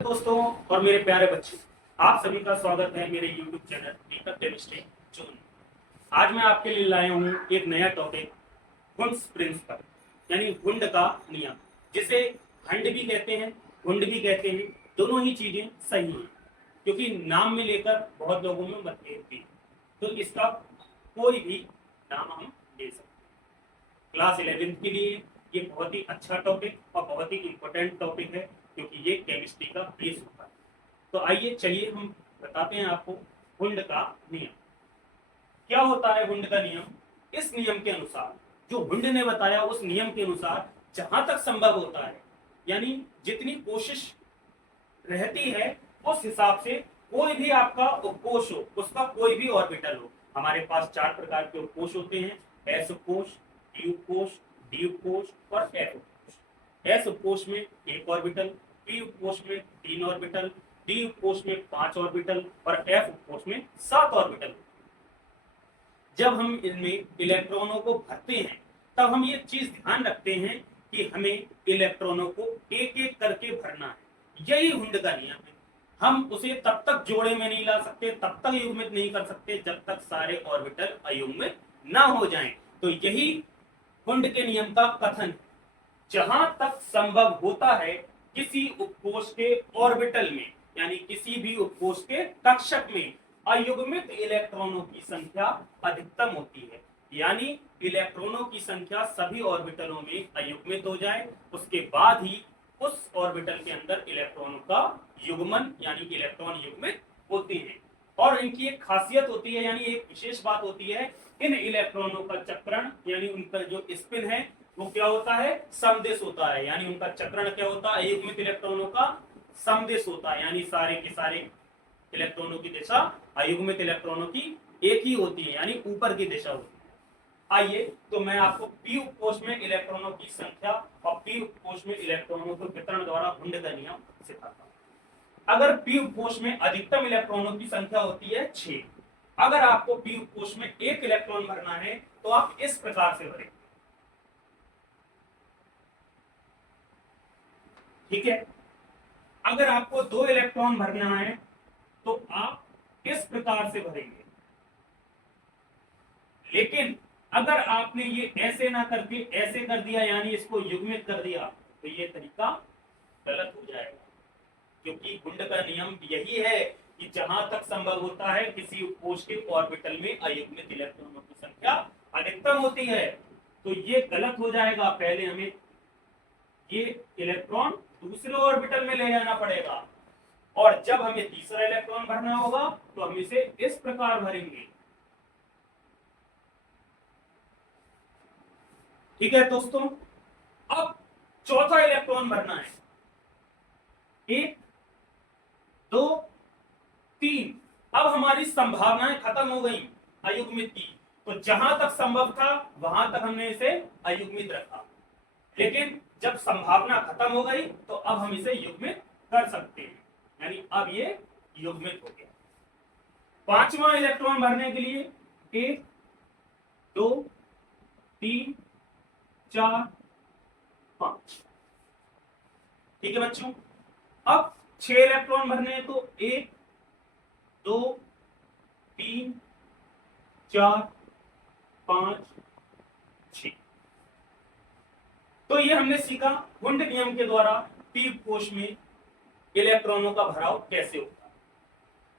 दोस्तों और मेरे प्यारे बच्चों, आप सभी का स्वागत है मेरे YouTube चैनल दीपक केमिस्ट्री जोन। आज मैं आपके लिए लाया हूँ एक नया टॉपिक, हुंड्स प्रिंसिपल यानी हुंड का नियम, जिसे हंड भी कहते हैं, हुंड भी कहते हैं। दोनों ही चीजें सही हैं क्योंकि नाम में लेकर बहुत लोगों में मतभेद भी है, तो इसका कोई भी नाम हम ले सकते हैं। क्लास 11th के लिए ये बहुत ही अच्छा टॉपिक और बहुत ही इम्पोर्टेंट टॉपिक है क्योंकि ये केमिस्ट्री का बेस होता है। तो आइए चलिए हम बताते हैं आपको हुंड का नियम। क्या होता है हुंड का नियम? इस नियम के अनुसार, जो हुंड ने बताया उस नियम के अनुसार, जहां तक संभव होता है यानी जितनी कोशिश रहती है उस हिसाब से कोई भी आपका उपकोष हो, उसका कोई भी ऑर्बिटल हो। हमारे पास 4 प्रकार के उपकोष होते हैं, एस उपकोष, डी उपकोष, डी उपकोष और एफ उपकोष। एस उपकोष में 1 ऑर्बिटल, पी उपकोष में 3 ऑर्बिटल, डी उपकोष में 5 ऑर्बिटल और एफ उपकोष में 7 ऑर्बिटल। जब हम इनमें इलेक्ट्रॉनों को भरते हैं तब हम ये चीज ध्यान रखते हैं कि हमें इलेक्ट्रॉनों को एक एक करके भरना है। यही हुंड का नियम है। हम उसे तब तक जोड़े में नहीं ला सकते, तब तक युग्मित नहीं कर सकते जब तक सारे ऑर्बिटल अयुग्मित ना हो जाएं। तो यही हुंड के नियम का कथन है। जहां तक संभव होता है किसी उपकोष के ऑर्बिटल में यानी किसी भी उपकोष के कक्षक में अयुग्मित इलेक्ट्रॉनों की संख्या अधिकतम होती है, यानी इलेक्ट्रॉनों की संख्या सभी ऑर्बिटलों में अयुग्मित हो जाए, उसके बाद ही उस ऑर्बिटल के अंदर इलेक्ट्रॉनों का युग्मन यानी इलेक्ट्रॉन युग्मित होते हैं। और इनकी एक खासियत होती है यानी एक विशेष बात होती है, इन इलेक्ट्रॉनों का चक्रण यानी उनका जो स्पिन है वो क्या होता है? समदिश होता है। यानी उनका चक्रण क्या होता है? अयुग्मित इलेक्ट्रॉनों का समदिश होता है, यानी सारे के सारे इलेक्ट्रॉनों की दिशा अयुग्मित इलेक्ट्रॉनों की एक ही होती है, यानी ऊपर की दिशा होती है। आइए तो मैं आपको पी उपकोष में इलेक्ट्रॉनों की संख्या और पी उपकोष में इलेक्ट्रॉनों के वितरण द्वारा हुंड का नियम सिखाता हूं। अगर पी उपकोष में अधिकतम इलेक्ट्रॉनों की संख्या होती है 6, अगर आपको पी उपकोष में 1 इलेक्ट्रॉन भरना है तो आप इस प्रकार से भरें, ठीक है। अगर आपको 2 इलेक्ट्रॉन भरना है तो आप इस प्रकार से भरेंगे। लेकिन अगर आपने ये ऐसे ना करके ऐसे कर दिया यानी इसको युग्मित कर दिया तो ये तरीका गलत हो जाएगा, क्योंकि हुंड का नियम यही है कि जहां तक संभव होता है किसी उपकोष के ऑर्बिटल में अयुग्मित इलेक्ट्रॉनों की संख्या अधिकतम होती है। तो ये गलत हो जाएगा। पहले हमें ये इलेक्ट्रॉन दूसरे ऑर्बिटल में ले जाना पड़ेगा और जब हमें तीसरा इलेक्ट्रॉन भरना होगा तो हम इसे इस प्रकार भरेंगे, ठीक है दोस्तों। अब चौथा इलेक्ट्रॉन भरना है, 1 2 3। अब हमारी संभावनाएं खत्म हो गई अयुग्मित की, तो जहां तक संभव था वहां तक हमने इसे अयुग्मित रखा, लेकिन जब संभावना खत्म हो गई तो अब हम इसे युग्मित कर सकते हैं, यानी अब ये युग्मित हो गया। 5वां इलेक्ट्रॉन भरने के लिए 1 2 3 4 5, ठीक है बच्चों। अब 6 इलेक्ट्रॉन भरने हैं तो 1 2 3 4 5 6। तो ये हमने सीखा हुंड नियम के द्वारा पी कोश में इलेक्ट्रॉनों का भराव कैसे होता है।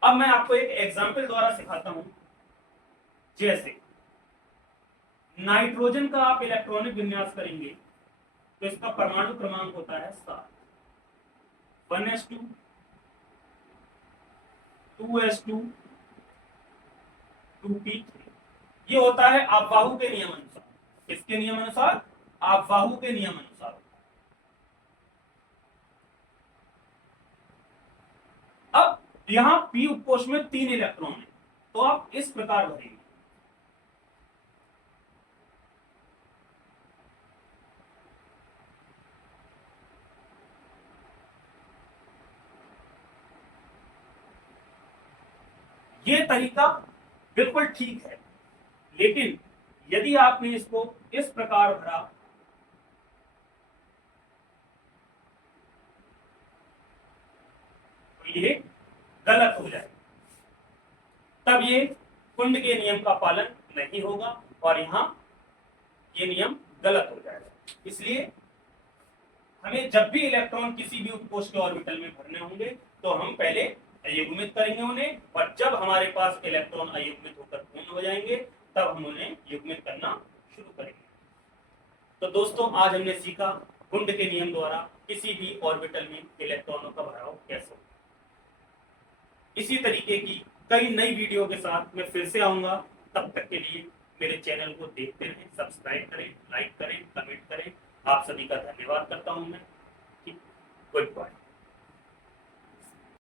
अब मैं आपको एक एग्जाम्पल द्वारा सिखाता हूं। जैसे नाइट्रोजन का आप इलेक्ट्रॉनिक विन्यास करेंगे तो इसका परमाणु क्रमांक होता है 7, 1s2 2s2 2p3। ये होता है आपवाहु के नियम अनुसार। किसके नियम अनुसार? आपवाहु के नियम अनुसार। अब यहां पी उपकोष में 3 इलेक्ट्रॉन है तो आप इस प्रकार भरेंगे, ये तरीका बिल्कुल ठीक है। लेकिन यदि आपने इसको इस प्रकार भरा ये गलत हो जाए, तब ये कुंड के नियम का पालन नहीं होगा और यहाँ ये नियम गलत हो जाएगा। इसलिए हमें जब भी इलेक्ट्रॉन किसी भी उपकोष के ऑर्बिटल में भरने होंगे तो हम पहले अयुग्मित करेंगे उन्हें, और जब हमारे पास इलेक्ट्रॉन अयुग्मित होकर पूर्ण हो जाएंगे तब हम उन्हें युग्मित करना शुरू करेंगे। तो दोस्तों आज हमने सीखा कुंड के नियम द्वारा किसी भी ऑर्बिटल में इलेक्ट्रॉनों का भराव कैसे होगा। इसी तरीके की कई नई वीडियो के साथ मैं फिर से आऊंगा। तब तक के लिए मेरे चैनल को देखते रहें, सब्सक्राइब करें, लाइक करें, कमेंट करें। आप सभी का धन्यवाद करता हूं मैं। Good bye.